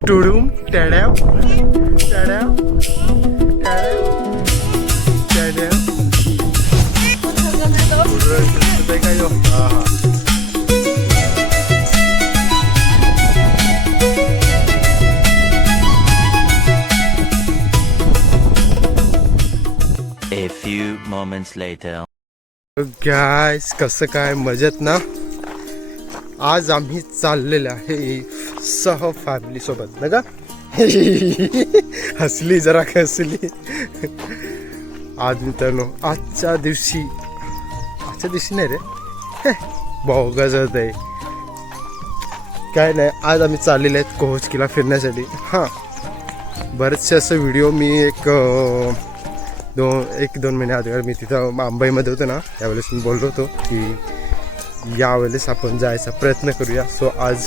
टुडुम टॅड्याव टॅड्याव टॅड्याव टॅड्याव काय हो हा हा A few moments later. Guys कसं काय मजेत ना. आज आम्ही चाललेलो आहे सह फॅमिली सोबत ना का हसली जरा हसली. आज मित्रांनो आजच्या दिवशी नाही रे बोगस आहे काय नाही. आज आम्ही चाललेले आहेत कोहोचकीला फिरण्यासाठी. हां बरेचसे असं व्हिडिओ मी एक दोन महिने अगोदर मी तिथं मुंबईमध्ये होतो ना त्यावेळेस मी बोललो होतो की यावेळेस आपण जायचा प्रयत्न करूया. सो आज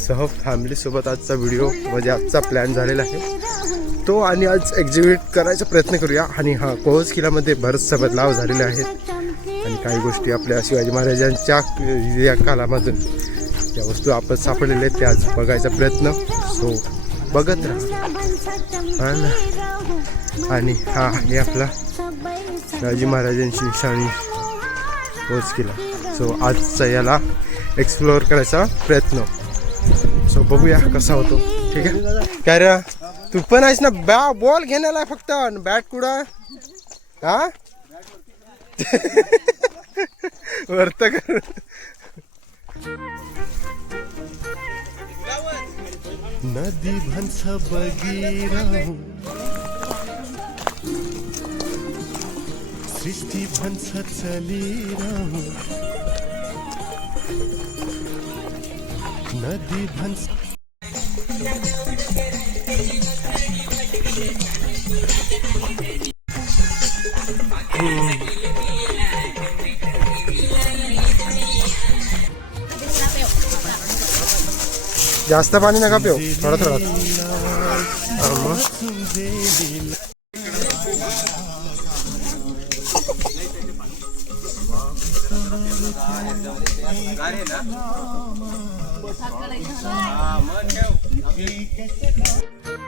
सह फॅमिलीसोबत आजचा व्हिडिओ म्हणजे आजचा प्लॅन झालेला आहे तो आणि आज एक्झिक्यूट करायचा प्रयत्न करूया. आणि हां कोहोज किल्ल्यामध्ये बरेचसे बदलाव झालेले आहेत आणि काही गोष्टी आपल्या शिवाजी महाराजांच्या या काळामधून ज्या वस्तू आपण सापडलेल्या आहेत त्या आज बघायचा प्रयत्न. सो बघत राहा. आणि हा आहे आपला शिवाजी महाराजांची निशाणी कोहोज किल्ला. सो आजचा याला एक्सप्लोअर करायचा प्रयत्न. सो बघूया कसा होतो. ठीक आहे काय रे तू पण आहेस ना बॉल घेण्याला फक्त बॅट कुठं हा वर्त कर. नदी भंस बगीरा सृष्टि भंस चली राहू नदी भंस. जास्त पाणी नका पिऊ थोडा थोडा.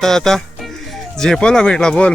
आता झेपायला भेटला बोल.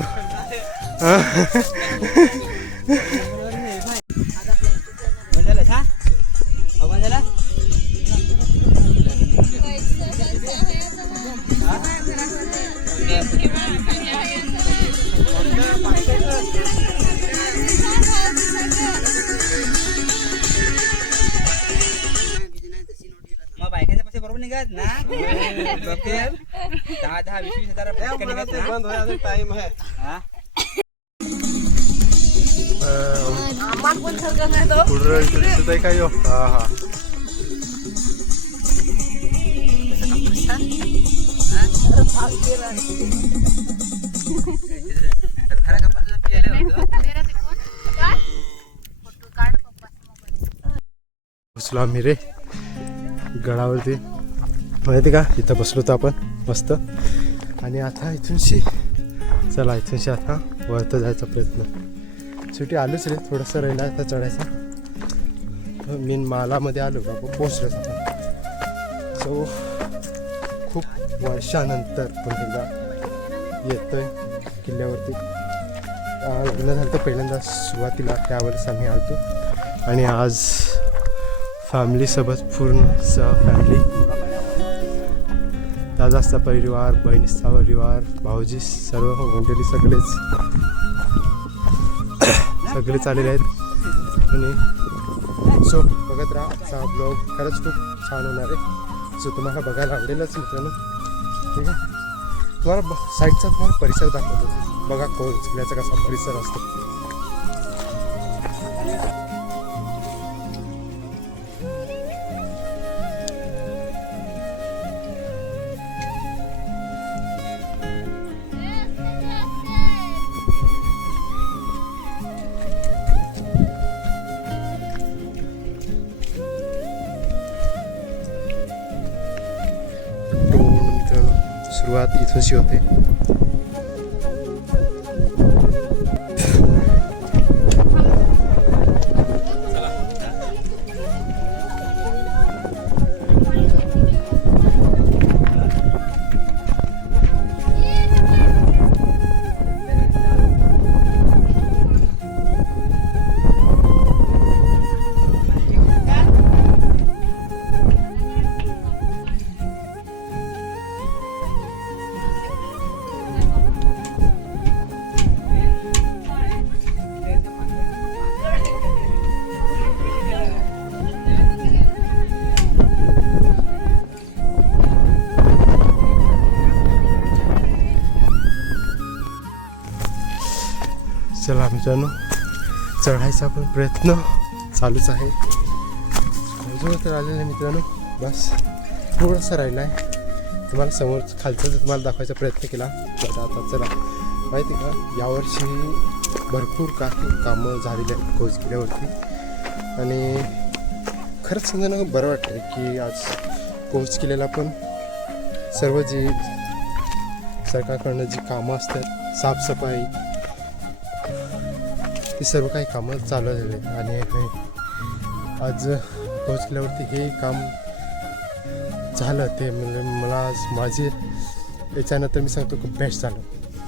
काय हो हा हा बसलो आम्ही रे गडावरती माहिती का इथं बसलो होतो आपण मस्त. आणि आता इथूनशी चला इथूनशी आता वरत जायचा प्रयत्न. शेवटी आलोच रे थोडंसं राहिला आता चढायचा. मी मालामध्ये आलो का पोचलोच आता. सो खूप वर्षानंतर पुन्हा येतोय किल्ल्यावरती. लग्न झालं तर पहिल्यांदा सुरुवातीला त्यावेळेस आम्ही आलतो. आणि आज फॅमिलीसोबत पूर्ण फॅमिली दादाचा परिवार बहिणीचा परिवार भाऊजी सर्व मंडळी सगळेच आलेले आहेत. आणि सो बघत राहा आजचा ब्लॉग खरंच खूप छान होणार आहे. सो तुम्हाला बघायला आवडेलच मित्रांनो. ठीक आहे तुम्हाला साईडचा तुम्हाला परिसर दाखवतो बघा कोहोज किल्ल्याचा कसा परिसर असतो. सुरुवात इथूनशी होते. चला मित्रांनो, चढायचा पण प्रयत्न चालूच आहे. अजून तर आलेलं आहे मित्रांनो, बस थोडंसं राहिलं आहे. तुम्हाला समोर खालचं तुम्हाला दाखवायचा प्रयत्न केला. आता चला, माहिती का यावर्षी भरपूर काही कामं झालेली आहेत कोच किल्ल्यावरती. आणि खरंच समजा बरं वाटतं की आज कोच किल्ल्याला पण सर्व जी सरकारकडनं जी कामं असतात, साफसफाई, ती सर्व काही कामं चालू झाली आहेत. आणि आज कोच किल्ल्यावरती हे काम झालं ते म्हणजे मला आज माझे याच्यानंतर मी सांगतो खूप बेस्ट झालं.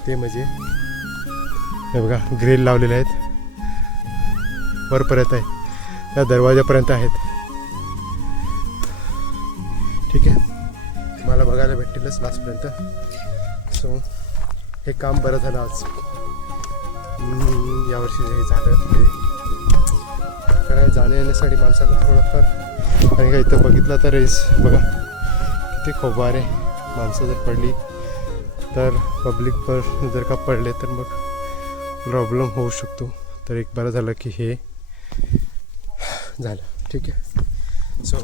ते म्हणजे हे बघा ग्रिल लावलेले आहेत, वरपर्यंत आहे, त्या दरवाजापर्यंत आहेत. ठीक आहे, मला बघायला भेटतीलच लास्टपर्यंत. सो हे काम बरं झालं आज यावर्षी हे झालं ते. कारण जाण्या येण्यासाठी माणसाला थोडंफार, आणि का इथं बघितलं तर रेस बघा किती खोबारे माणसं जर पडली तर पब्लिक पर जर का पडले तर मग प्रॉब्लेम होऊ शकतो. तर एक बरं झालं की हे झालं. ठीक आहे, सो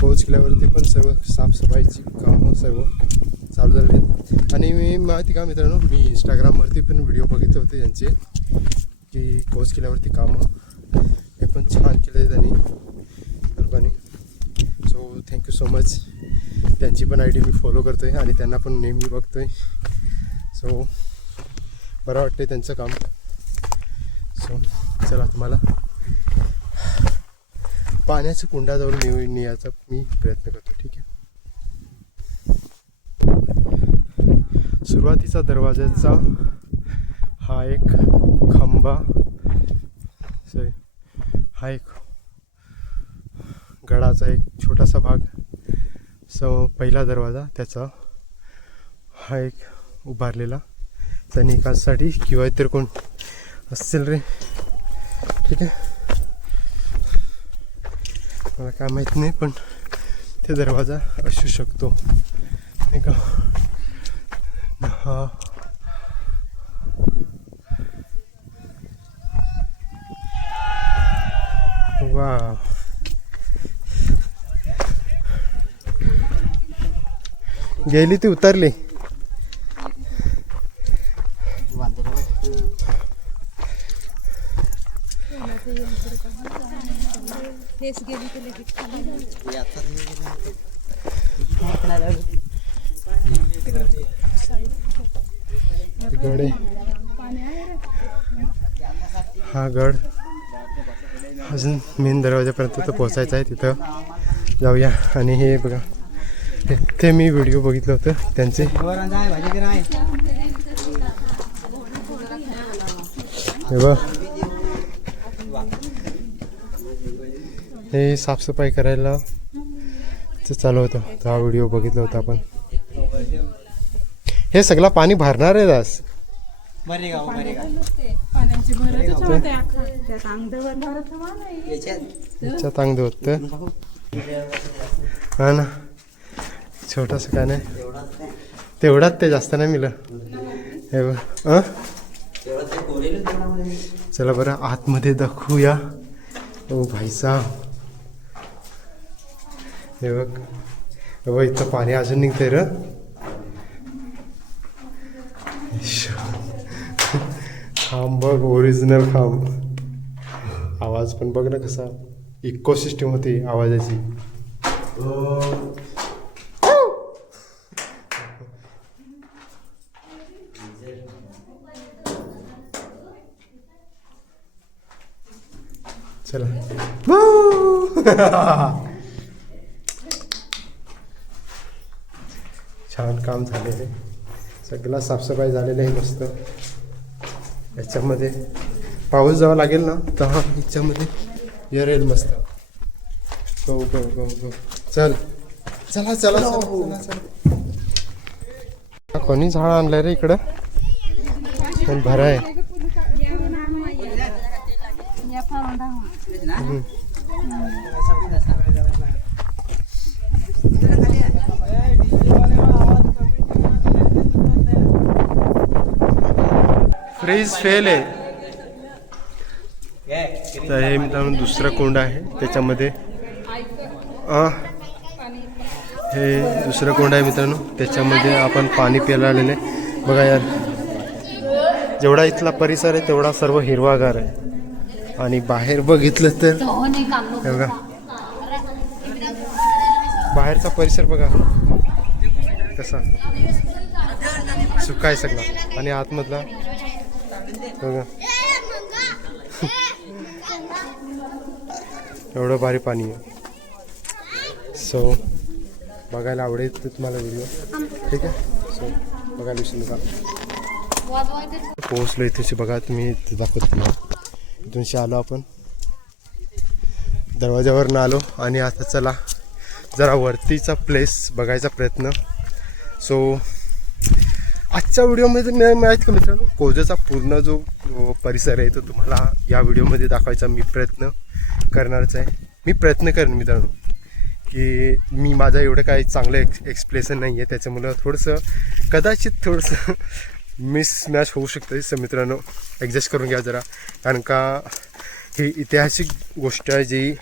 कोच किल्ल्यावरती पण सर्व साफसफाईची कामं सर्व चालू झाले आहेत. आणि मी माहिती का मित्रांनो, मी इंस्टाग्रामवरती पण व्हिडिओ बघितले होते यांचे की कोच किल्ल्यावरती कामं हे पण छान केले त्यांनी लोकांनी. So thank you so much. त्यांची पण आय डी मी फॉलो करतो आहे आणि त्यांना पण नेहमी बघतो आहे. सो बरं वाटतं त्यांचं काम. सो चला, तुम्हाला पाण्याच्या कुंडाजवळ नेण्याचा मी प्रयत्न करतो. ठीक आहे, सुरुवातीचा दरवाजाचा हा एक खांबा, सॉरी हा एक गडाचा एक छोटासा भाग, पहिला दरवाजा त्याचा हा एक उभारलेला सैनिकांसाठी किंवा इतर कोण असेल रे. ठीक आहे, मला काय माहीत नाही, पण ते दरवाजा असू शकतो नाही का. हा वा, गेली ती उतरली. गड आहे हा. गड अजून मेन दरवाजापर्यंत तर पोचायचं आहे, तिथं जाऊया. आणि हे बघा, ते मी व्हिडिओ बघितलं होतं त्यांचे. हे बघ, हे साफसफाई करायला ते चालू होतं, हा व्हिडिओ बघितला होता आपण. हे सगळं पाणी भरणार आहे दास. चांगलं होतं हा ना, छोटंसं काय नाही, तेवढाच ते जास्त नाही मिळलं. हे बघ, चला बरं आतमध्ये दाखवूया. ओ भाई साहब, हे बघ, हे बघ इथं पाणी अजून निघतंय र. खांब बघ, ओरिजिनल खांब. आवाज पण बघ ना कसा, इकोसिस्टम होती आवाजाची. चला छान काम झालेलं आहे, सगळं साफसफाई झालेलं आहे मस्त. याच्यामध्ये पाऊस जेव्हा लागेल ना तेव्हा ह्याच्यामध्ये येईल मस्त. गो गो गो गो, चल चला चला चला चला. कोणी झाड आणलंय रे इकडं, पण भरा आहे. फ्रीज फेल आहे. तर हे मित्रांनो दुसरा कोंड आहे त्याच्यामध्ये हे दुसरं कोंड आहे मित्रांनो त्याच्यामध्ये आपण पाणी प्यायला आलेलं आहे. बघा यार जेवढा इथला परिसर आहे तेवढा सर्व हिरवागार आहे आणि बाहेर बघितलं तर हे बघा बाहेरचा परिसर बघा कसा सुका आहे सगळा आणि आतमधला बघा एवढं भारी पाणी आहे. सो बघायला आवडेल तर तुम्हाला व्हिडिओ ठीक आहे. सो बघायला विसरू नका. पोहोचलो इथेच बघा तुम्ही दाखवतो तुम्हाला इथूनशी आलो आपण दरवाजावरून आलो आणि आता चला जरा वरतीचा प्लेस बघायचा प्रयत्न. सो आजच्या व्हिडिओमध्ये माहीत का मित्रांनो कोजाचा पूर्ण जो परिसर आहे तो तुम्हाला या व्हिडिओमध्ये दाखवायचा मी प्रयत्न करणारच आहे. मी प्रयत्न करेन मित्रांनो की मी माझं एवढं काही चांगलं एक्सप्लेशन नाही आहे त्याच्यामुळं थोडंसं कदाचित थोडंसं मिसमॅच होऊ शकतं. असं मित्रांनो ॲडजस्ट करून घ्या जरा कारण का ही ऐतिहासिक गोष्ट आहे जी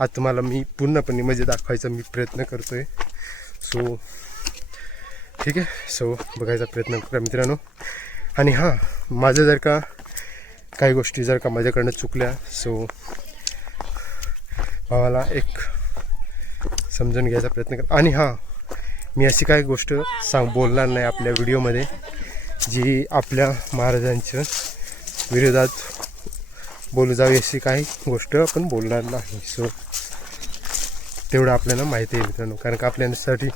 आज तुम्हाला मी पूर्णपणे म्हणजे दाखवायचा मी प्रयत्न करतो आहे. सो ठीक आहे. सो बघायचा प्रयत्न करा मित्रांनो. आणि हां माझं जर का काही गोष्टी जर का माझ्याकडनं चुकल्या सो मला एक समजून घ्यायचा प्रयत्न कर. आणि हां मी अशी काही गोष्ट बोलणार नाही आपल्या व्हिडिओमध्ये जी आपल्या महाराजांच्या विरोधात बोलू जावी अशी काही गोष्ट आपण बोलणार नाही. सो तेवढं आपल्याला माहिती आहे मित्रांनो कारण का आपल्यासाठी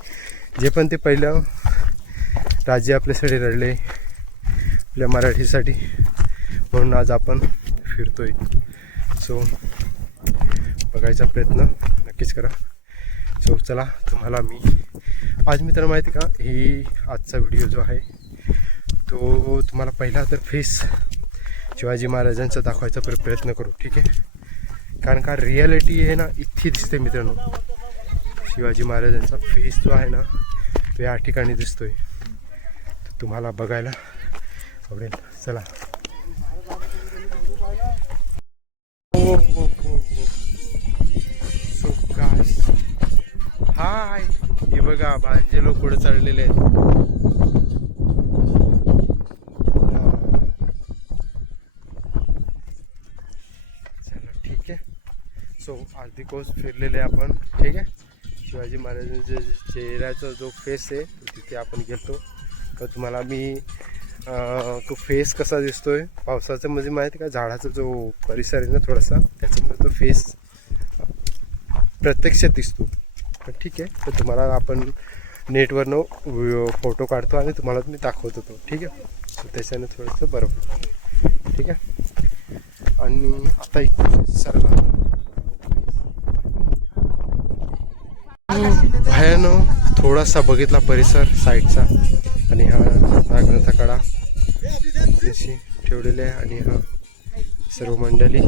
जे पण ते पहिलं राज्य आपल्यासाठी लढले आपल्या मराठीसाठी म्हणून आज आपण फिरतोय. सो बघायचा प्रयत्न नक्कीच करा. सो चला तुम्हाला मी आज मित्रांनो माहिती का ही आजचा व्हिडिओ जो आहे तो तुम्हाला पहिला तर फेस शिवाजी महाराजांचा दाखवायचा प्रयत्न करू ठीक आहे. कारण का रिॲलिटी आहे ना इतकी दिसते मित्रांनो शिवाजी महाराजांचा फेस जो आहे ना तो या ठिकाणी दिसतोय तो तुम्हाला बघायला आवडेल. चला सो गाइस हाय हे बघा भांजे लोक पुढे चढलेले आहेत. चला ठीक आहे. सो अर्धी कोस फिरलेले आपण ठीक आहे. शिवाजी महाराजांच्या चेहऱ्याचा जो फेस आहे तिथे आपण गेलो तर तुम्हाला मी तो फेस कसा दिसतोय पावसाचं म्हणजे माहिती का झाडाचा जो परिसर आहे ना थोडासा त्याच्यामुळे तो फेस प्रत्यक्षात दिसतो. तर ठीक आहे. तर तुम्हाला आपण नेटवरनं फोटो काढतो आणि तुम्हाला मी दाखवतो तो ठीक आहे. तर त्याच्यानं थोडंसं बरं होतं ठीक आहे. आणि आता सर्व बाहेरनं थोडासा बघितला परिसर साईडचा आणि हा ग्रंथाकडा तशी ठेवलेले आहे आणि हा सर्व मंडळी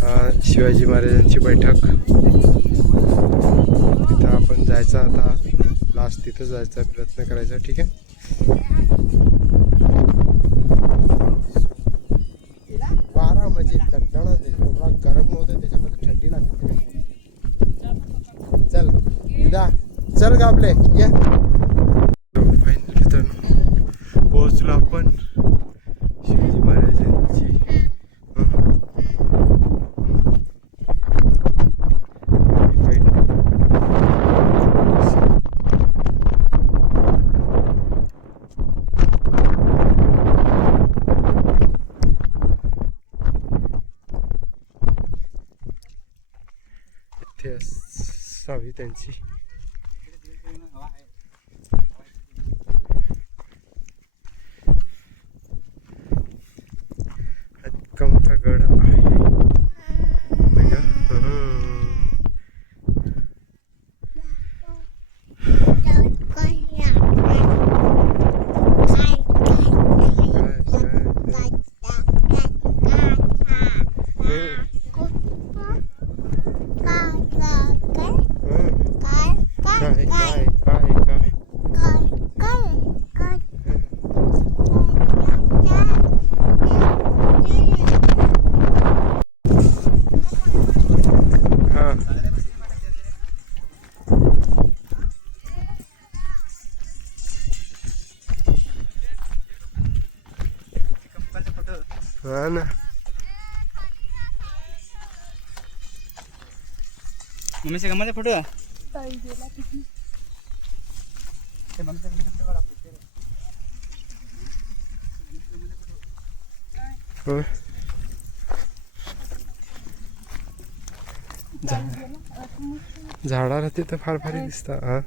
हा शिवाजी महाराजांची बैठक तिथं आपण जायचा आता लास्ट तिथं जायचा प्रयत्न करायचा ठीक आहे. वारा म्हणजे थंडाणा थोडा गरम होतं त्याच्यामध्ये थंडी लागते. चल दिदा चल का आपले या फायनल मित्रांनो पोहोचलो आपण शिवाजी महाराजांची इथे असावी त्यांची इतका मोठा गड आहे हा ना. मम्मीच्या कामाचा फोटो होय. झाडाला तिथं फार भारी दिसतं. हा